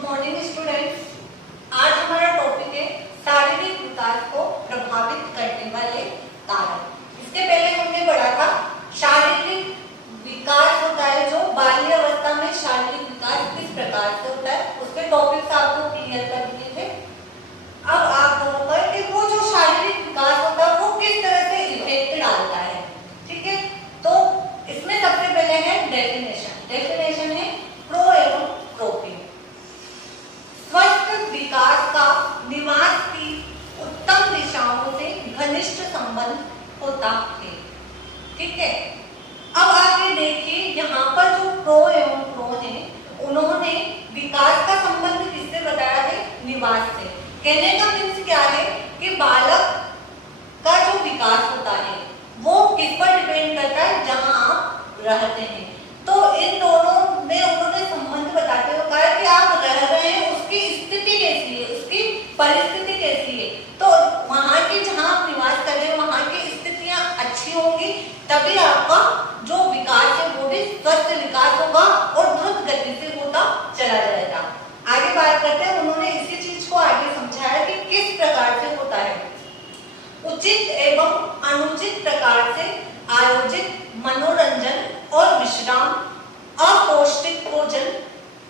Good morning students. आज हमारा topic है शारीरिक विकास को प्रभावित करने वाले कारक। इसके पहले हमने पढ़ा था शारीरिक विकास होता है जो बाल्य अवस्था में शारीरिक विकास किस प्रकार से होता है, उसके टॉपिक्स आपको क्लियर कर दिए थे। अब आप लोगों का कि वो जो शारीरिक विकास होता है वो किस तरह से इफेक्ट डालता है, ठीक है। तो इसमें सबसे पहले है डेफिनेशन है प्रो एवं प्रोपी। स्वस्थ विकास का निवास की उत्तम दिशाओं से घनिष्ठ संबंध होता है, ठीक है। अब आगे देखिए यहाँ पर जो प्रो एवं प्रो है उन्होंने विकास का संबंध किससे बताया है, निवास से। कहने का मीन्स क्या है कि बालक का जो विकास होता है वो किस पर डिपेंड करता है, जहां आप रहते हैं। तो इन दोनों में उन्होंने संबंध बताते हुए कहा कि आप रह रहे हैं उसकी स्थिति कैसी है, उसकी परिस्थिति कैसी है। तो वहां की जहां आप निवास कर रहे हैं वहां की स्थितियां अच्छी होंगी तभी आपका जो विकास है वो भी स्वस्थ विकास होगा और द्रुत गति से होता चला जाएगा। आगे बात करते हैं, उन्होंने इसी चीज को आगे समझाया कि किस प्रकार से होता है। उचित एवं अनुचित प्रकार से आयोजित मनोरंजन और विश्राम, अपौष्टिक भोजन,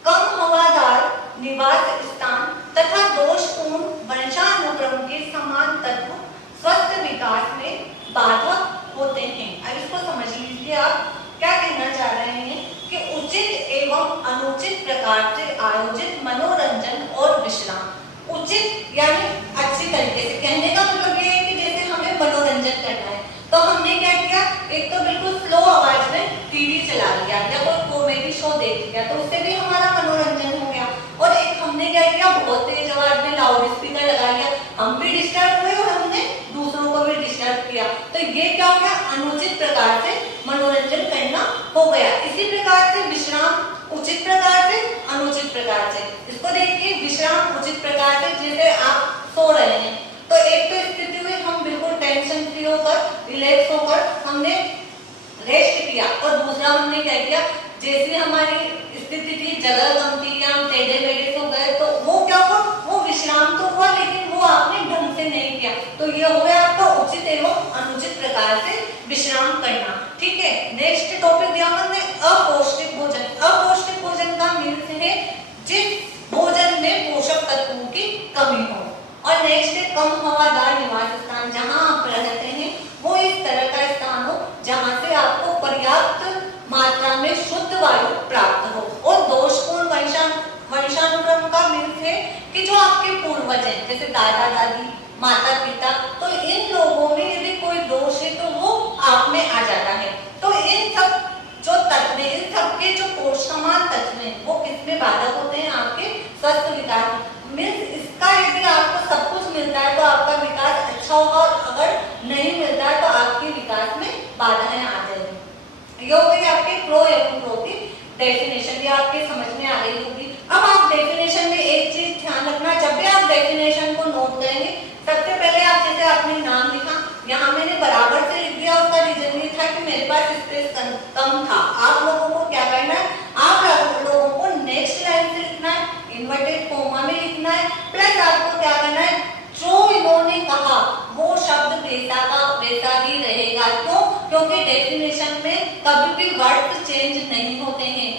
कम हवादार निवास स्थान तथा दोषपूर्ण वंशानुक्रम के समान तत्व स्वस्थ विकास में बाधक होते हैं। अब इसको समझ लीजिए, आप क्या कहना चाह रहे हैं कि उचित एवं अनुचित प्रकार से आयोजित मनोरंजन और विश्राम। उचित यानी अच्छी तरीके से, कहने का मतलब ये है कि जैसे हमें मनोरंजन करना है तो हमने क्या किया, एक तो बिल्कुल स्लो आवाज में टीवी चला लिया या कोई कॉमेडी शो देख लिया तो उससे भी हमारा मनोरंजन हो गया, और एक हमने क्या किया, बहुत तेज आवाज में लाउड स्पीकर लगा लिया, हम भी डिस्टर्ब हुए और हमने दूसरों को भी डिस्टर्ब किया। तो ये क्या हो गया, अनुचित प्रकार से मनोरंजन करना हो गया। इसी प्रकार से विश्राम उचित प्रकार से, अनुचित प्रकार से। इसको देखिए, विश्राम उचित प्रकार से, जैसे आप सो रहे हैं तो एक तो स्थिति हुई हम बिल्कुल टेंशन फ्री होकर रिलैक्स होकर हमने रेस्ट किया, और दूसरा हमने क्या किया, जैसे हमारी स्थिति थी जगह कम थी या हम टेढ़े मेढ़े हो गए तो वो क्या हुआ, वो विश्राम तो हुआ लेकिन वो आपने ढंग से नहीं किया। तो ये हो गया आपका उचित एवं अनुचित प्रकार से विश्राम करना, ठीक है। नेक्स्ट टॉपिक दिया हमने अपौष्टिक भोजन। अपौष्टिक भोजन का मीन्स है जिस भोजन में पोषक तत्वों की कमी हो। और नेक्स्ट है कम हवादार निवास स्थान, जहां आप रहते हैं वो इस तरह का स्थान हो जहां से आपको पर्याप्त मात्रा में शुद्ध वायु प्राप्त हो। और दोषपूर्ण वंशानुक्रम का मीन्स है कि जो आपके पूर्वज हैं जैसे दादा दादी माता पिता, तो इन लोगों में यदि कोई दोष है तो वो आप में आ जाता है। तो इन सब जो तत्व, इन सबके जो समान तत्व हैं वो किसमें बाधक होते हैं, आपके स्वस्थ विकास। मीन्स इसका यदि आपको सब कुछ मिलता है तो आपका विकास अच्छा होगा, और अगर नहीं मिलता है तो आपके विकास में बाधाएं आ जाएंगी। ये हो गई आपके प्रो एवं प्रो की डेफिनेशन, ये आपके समझ में आ रही होगी। अब आप डेफिनेशन में एक चीज ध्यान रखना, जब भी आप डेफिनेशन को नोट करेंगे सबसे पहले आप जैसे आपने नाम लिखा, यहाँ मैंने बराबर से लिख दिया, उसका रीजन ये था कि मेरे पास स्पेस कम था। आप लोगों को क्या करना है, आप लोगों को नेक्स्ट लाइन से लिखना है, इन्वर्टेड कोमा में लिखना है, प्लस आपको क्या करना है, जो इन्होंने कहा वो शब्द वैसा का वैसा ही रहेगा। क्यों? क्योंकि डेफिनेशन में कभी भी वर्ड चेंज नहीं होते हैं।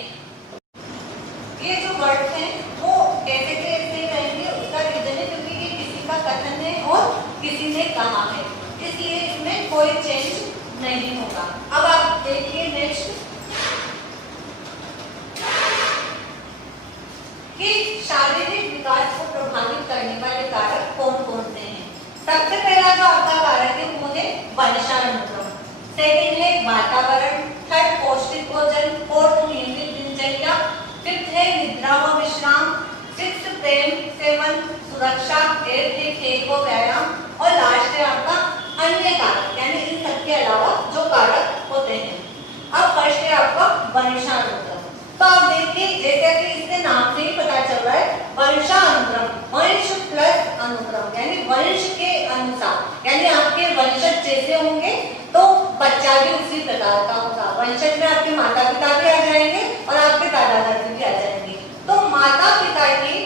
ये जो वर्ड हैं वो कैसे कैसे रहेंगे उसका रीजन है क्योंकि ये किसी का कथन है और किसी ने कहा है, इसलिए इसमें कोई चेंज नहीं होगा। अब आप देखिए नेक्स्ट कि शारीरिक विकास को प्रभावित करने वाले कारक कौन कौन से हैं। सबसे पहला जो आपका कारक है वो है वंशानुक्रम, सेकंड है वातावरण, थर्ड पौष्टिक भोजन, फोर्थ नियमित दिनचर्या, फिफ्थ है निद्रा व विश्राम, सिक्स्थ प्रेम सेवन सुरक्षा, एट्थ है खेल व व्यायाम, और लास्ट है आपका अन्य कारक, यानी इन सबके अलावा जो कारक होते हैं। अब फर्स्ट है आपका वंशानुक्रम। तो आप देखिए जैसे कि इसके नाम से ही पता चल रहा है वंशानुक्रम, वंश प्लस अनुक्रम, यानी वंश के अनुसार, यानी आपके वंशज जैसे होंगे तो बच्चा भी उसी प्रकार का होगा। वंशज में आपके माता पिता भी आ जाएंगे और आपके दादा दादी भी आ जाएंगे। तो माता पिता की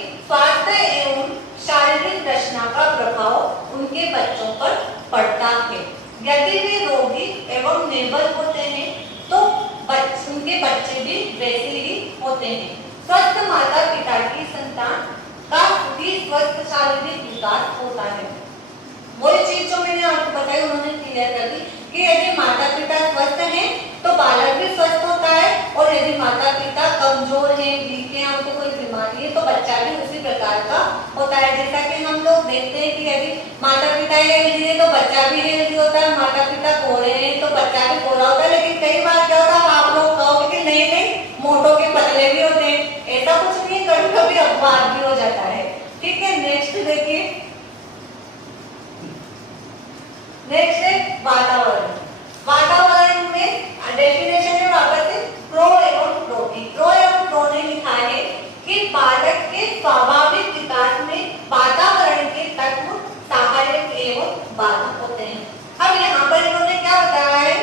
उनके बच्चे भी वैसे ही होते हैं। स्वस्थ माता पिता की संतान का भी स्वस्थ शारीरिक विकास होता है। वही चीज जो मैंने आपको बताई उन्होंने क्लियर कर दी कि यदि माता पिता स्वस्थ हैं तो बालक भी स्वस्थ होता है, और यदि माता पिता कमजोर हैं, वीक हैं, उनको कोई बीमारी है तो बच्चा भी उसी प्रकार का होता है। जैसा कि हम लोग देखते हैं कि यदि माता पिता हेल्दी है तो बच्चा भी हेल्दी होता है, माता पिता गोरे हैं तो बच्चा भी गोरा होता है। लेकिन कई बार क्या होता है, आप लोग कहोगे कि नहीं नहीं मोटों के पतले भी होते हैं, ऐसा कुछ नहीं, कभी कभी अपवाद भी हो जाता है। ठीक है, नेक्स्ट देखिए, नेक्स्ट है वातावरण। वातावरण में डेफिनेशन है वापस से प्रो एवं प्रोटी। प्रो एवं प्रो ने लिखा है कि बालक के स्वाभाविक विकास में वातावरण के तत्व सहायक एवं बाधक होते हैं। अब यहाँ पर इन्होंने क्या बताया है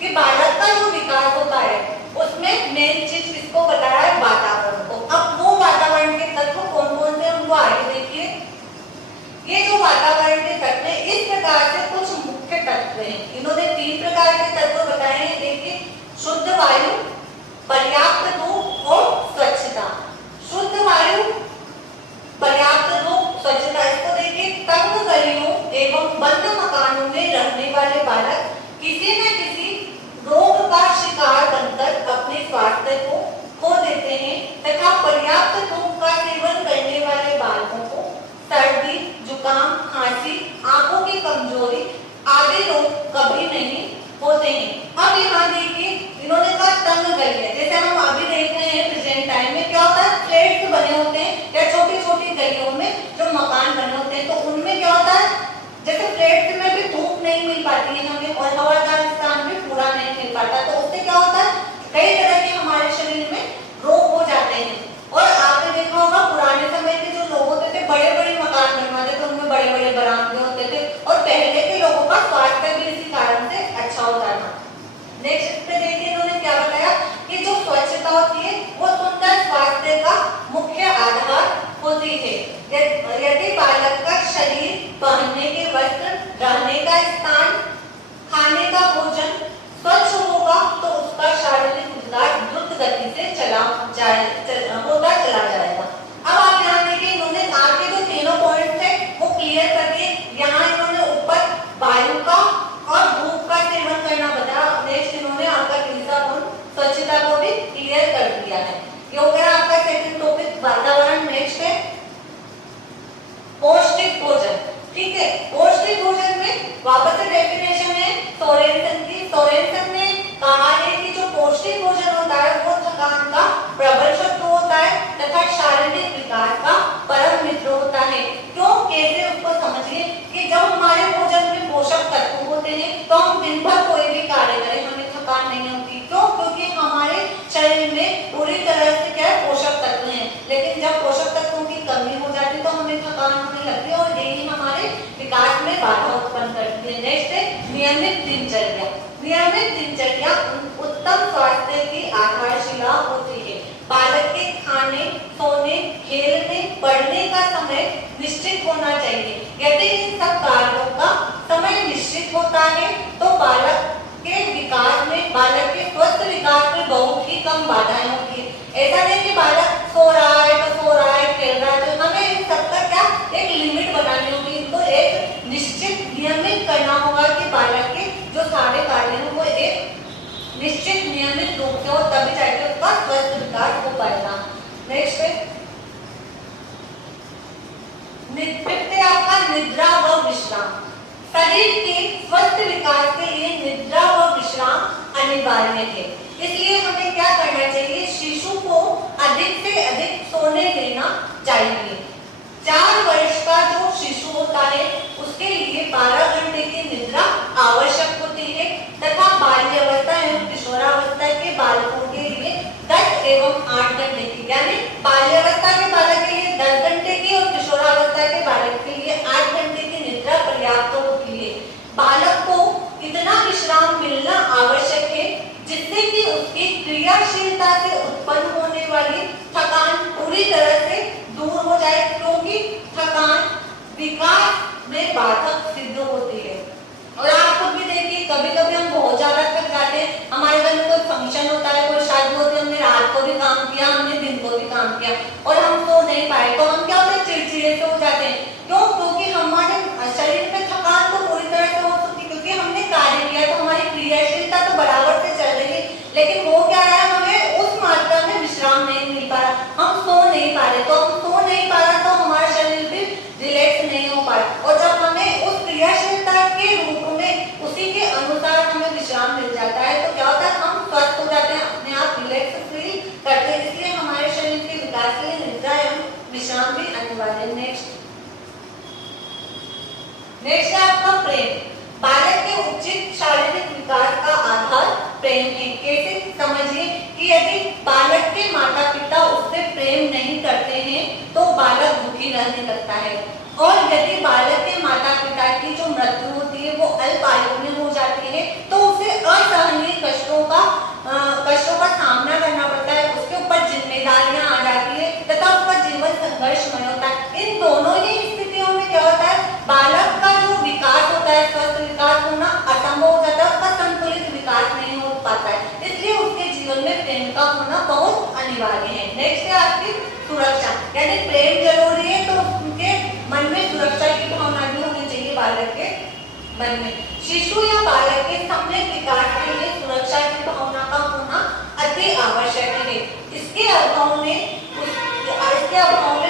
कि बालक का जो विकास होता है उसमें मेन चीज किसको बताया है, वातावरण को। अब वो वातावरण के तत्व कौन कौन से उनको आगे देखिए। ये जो वातावरण के तत्व है इस प्रकार से कुछ मुख्य तत्व हैं। इन्होंने 3 प्रकार के तत्व बताए हैं। देखिए, शुद्ध वायु, पर्याप्त धूप और स्वच्छता। शुद्ध वायु, पर्याप्त धूप, स्वच्छता। इसको देखिए, तंग गलियों एवं बंद मकानों में रहने वाले बालक किसी न किसी रोग का शिकार बनकर अपने स्वास्थ्य को खो देते हैं तथा पर्याप्त धूप का सेवन करने वाले बालकों को सर्दी, जुकाम, खांसी, आंखों की कमजोरी आदि रोग कभी नहीं होते हैं। अब यहाँ देखिए, इन्होंने कहा तंग गलियां, जैसे हम अभी देख रहे हैं प्रेजेंट टाइम में क्या होता है, फ्लैट्स बने होते हैं या छोटी छोटी गलियों में जो मकान बने होते हैं, तो उनमें क्या होता है, जैसे फ्लैट्स में भी धूप नहीं मिल पाती है हमें और हवादार स्थान भी पूरा नहीं मिल पाता, तो उससे क्या होता है, कई तरह के हमारे शरीर में रोग हो जाते हैं। और आपने देखा होगा पुराने समय के जो लोग होते थे बड़े बड़े मकान बनवाते थे, उनमें बड़े बड़े बरामदे होते थे और पहले के लोगों का स्वास्थ्य भी इसी कारण से अच्छा होता था। नेक्स्ट पे देखिए, इन्होंने क्या बताया कि जो स्वच्छता होती है वो सुंदर स्वास्थ्य का मुख्य आधार होती है। यदि बालक का शरीर, पहनने के वस्त्र, रहने का स्थान, खाने का भोजन स्वच्छ होगा तो उसका शारीरिक विकास द्रुत गति से होता चला जाएगा। अब आप यहाँ देखिए, इन्होंने आगे जो तीनों पॉइंट थे वो क्लियर करके यहाँ इन्होंने ऊपर वायु का और धूप का सेवन करना बताया। नेक्स्ट इन्होंने आपका तीसरा पॉइंट स्वच्छता को भी क्लियर कर दिया है। ये हो गया आपका सेकंड टॉपिक वातावरण। नेक्स्ट है पौष्टिक भोजन। ठीक है, पौष्टिक भोजन में वापस से डेफिनेशन है सोरेनसन की। सोरेनसन ने कहा है कि जो पौष्टिक भोजन होता है वो थकान का प्रबल शत्रु होता है तथा शारीरिक विकास का परम मित्र होता है। क्यों, कैसे, उसको समझिए कि जब हमारे भोजन में पोषक तत्व होते हैं तो हम दिन भर कोई भी कार्य करें हमें थकान नहीं होती। क्यों, क्योंकि हमारे शरीर में पूरी तरह से क्या है, पोषक तत्व हैं। लेकिन जब पोषक तत्वों की कमी हो जाती है तो हमें थकान होने लगती है और यही हमारे विकास में बाधा उत्पन्न करती है। नेक्स्ट है नियमित दिनचर्या। नियमित दिनचर्या उत्तम स्वास्थ्य की आधारशिला होती है। बालक के खाने, सोने, खेलने, पढ़ने का समय निश्चित होना चाहिए। यदि इन सब कार्यों का समय निश्चित होता है तो बालक के विकास में, बालक के स्वस्थ विकास में बहुत ही कम बाधाएं होती है। ऐसा नहीं कि बालक सो रहा है तो सो रहा है, खेल रहा है, तो हमें इन सबका क्या एक लिमिट बनानी होगी, इनको एक निश्चित नियमित करना होगा कि बालक के जो सारे कार्य हैं वो एक निश्चित नियमित रूप से हो, तभी जाके उसका स्वस्थ विकास हो पाएगा। नेक्स्ट है आपका निद्रा व विश्राम। शरीर के स्वस्थ विकास के लिए निद्रा व विश्राम अनिवार्य है। इसलिए हमें क्या करना चाहिए, शिशु को अधिक से अधिक सोने देना चाहिए। 4 वर्ष का जो शिशु होता है उसके लिए 12 घंटे की निद्रा आवश्यक होती है तथा बाल्यावस्था एवं किशोरावस्था के बालकों के लिए 10 एवं 8 घंटे की, यानी बाल्यावस्था के बालक के लिए 10 घंटे की और किशोरावस्था के बालक के लिए 8 घंटे की निद्रा पर्याप्त होती है। बालक को इतना विश्राम मिलना आवश्यक है जिससे कि उसकी क्रियाशीलता से उत्पन्न होने वाली थकान पूरी तरह से दूर हो जाए, क्योंकि थकान विकास में बाधक सिद्ध होती है। और आप खुद भी देखिए, कभी कभी हम बहुत ज्यादा थक जाते हैं, हमारे घर में कोई फंक्शन होता है, कोई शादी विश्राम भी अनिवार्य। नेक्स्ट है आपका प्रेम। बालक के उचित शारीरिक विकास का आधार प्रेम है। कैसे समझिए कि यदि बालक के माता पिता उससे प्रेम नहीं करते हैं तो बालक दुखी रहने लगता है, और यदि बालक के माता पिता की जो मृत्यु होती है वो अल्प आयु में हो जाती है तो उसे असहनीय कष्टों का सामना करना पड़ता है, उसके ऊपर जिम्मेदारियां आ जाती है तथा उसका जीवन संघर्षमय होता है। इन दोनों ही स्थितियों में क्या होता है, बालक का जो विकास होता है, स्वस्थ विकास होना असंभव हो जाता है, उसका संतुलित विकास नहीं हो पाता है, इसलिए उसके जीवन में प्रेम का होना बहुत अनिवार्य है। नेक्स्ट है आपकी सुरक्षा, यानी प्रेम जरूरी है तो उनके मन में सुरक्षा की भावना भी होनी चाहिए बालक के मन में। शिशु या बालक के सम्यक विकास के लिए सुरक्षा की भावना का होना अति आवश्यक है। इसके अभाव में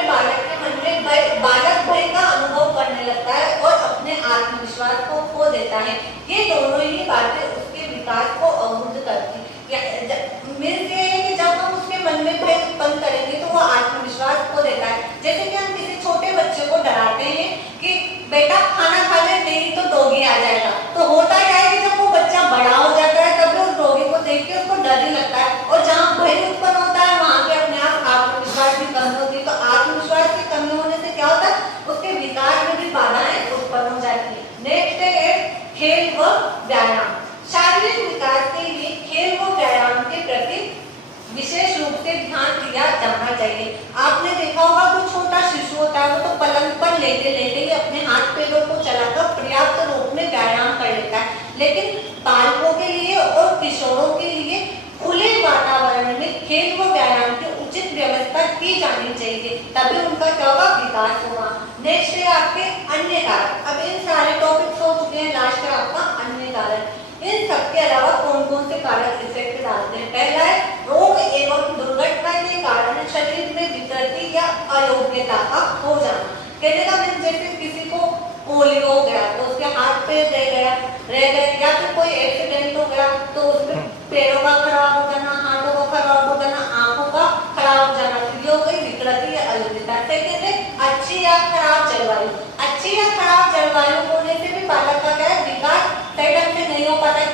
बालक के मन में बालक भय का अनुभव करने लगता है और अपने आत्मविश्वास को खो देता है। ये दोनों ही बातें उसके विकास को अवरुद्ध करती है। मीन्स ये है कि जब हम उसके मन में भय उत्पन्न करेंगे तो वो आत्मविश्वास खो देता है। जैसे कि हम किसी छोटे बच्चे को डराते हैं कि बेटा खाना खा ले, नहीं तो डॉगी आ जाएगा, तो होता क्या है कि जब वो बच्चा बड़ा हो जाता है तब उस डॉगी को देख के उसको डर ही लगता है, और जहाँ भय उत्पन्न होता है वहां पे अपने आप आत्मविश्वास की कमी होती है। तो आत्मविश्वास की कमी होने से क्या होता है, उसके विकास में भी बाधाएं उत्पन्न हो जाती है। नेक्स्ट है खेल व व्यायाम। शारीरिक विकास के लिए खेल व व्यायाम के प्रति विशेष रूप से ध्यान दिया जाना चाहिए। आपने देखा होगा जो छोटा शिशु होता है वो तो पलंग पर लेटे लेटे ही अपने हाथ पैरों को चलाकर पर्याप्त रूप में व्यायाम कर लेता है, लेकिन बालकों के लिए और किशोरों के लिए खुले वातावरण में खेल व व्यायाम की उचित व्यवस्था की जानी चाहिए, तभी उनका क्या होगा, विकास होगा। नेक्स्ट है आपके अन्य कारण। अब इन सारे टॉपिक्स हो चुके हैं, लास्ट है आपका अन्य कारण। इन सबके अलावा कौन कौन से कारक इफेक्ट डालते हैं। पहला है रोग एवं दुर्घटना के कारण शरीर में विकृति या अयोग्यता का हो जाना। कहने का मतलब जैसे किसी को पोलियो हो गया तो उसके हाथ पैर रह गए, या फिर कोई एक्सीडेंट हो गया तो उसके पैरों का खराब हो जाना, हाथों का खराब हो जाना, आंखों का खराब हो जाना, ये हो गई विकृति या अयोग्यता। कहते हैं अच्छी या खराब जलवायु। अच्छी या खराब जलवायु होने से भी बालक का क्या है, विकास सही ढंग से नहीं हो पाता है।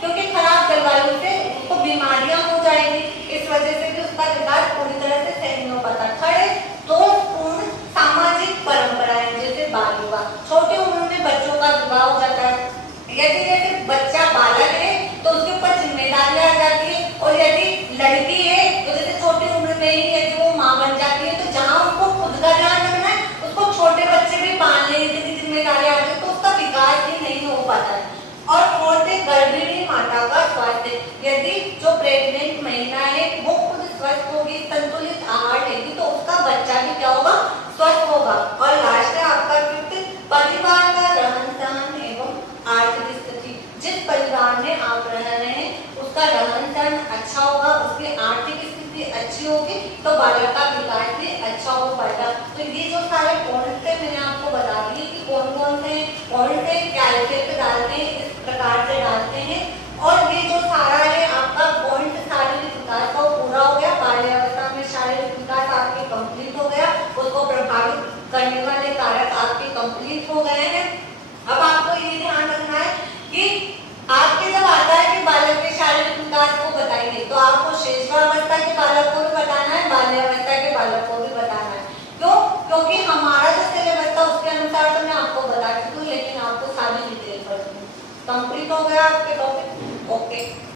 क्योंकि खराब जलवायु से उसको बीमारियां हो जाएगी, इस वजह से भी उसका विकास पूरी तरह से सही नहीं हो पाता। खड़े दोषपूर्ण सामाजिक परंपराएं जैसे बाल विवाह, छोटी उम्र में बच्चों का विवाह हो जाता है। यदि बच्चा बालक है तो उसके ऊपर जिम्मेदारियां आ जाती है, और यदि लड़की है तो जैसे छोटी उम्र में ही यदि वो माँ बन जाती है तो जहाँ उसको खुद का ध्यान रखना है उसको छोटे बच्चे भी पालने की जिम्मेदारियां आती है, तो उसका विकास ही नहीं हो पाता है। और फोर्थ है गर्भिणी माता का स्वास्थ्य। यदि जो प्रेग्नेंट महिला है वो खुद स्वस्थ होगी, संतुलित आहार लेगी तो उसका बच्चा भी क्या होगा, स्वस्थ होगा। और लास्ट है आपका फिफ्थ, परिवार का रहन सहन एवं आर्थिक स्थिति। जिस परिवार में आप रह रहे हैं उसका रहन सहन अच्छा होगा, उसकी आर्थिक स्थिति अच्छी होगी तो बालक का विकास भी अच्छा हो पाएगा। तो ये जो सारे पॉइंट्स थे मैंने आपको बता दिए कि कौन कौन से क्या इफेक्ट डालते हैं, इस प्रकार से डालते हैं, और ये जो सारा है आपका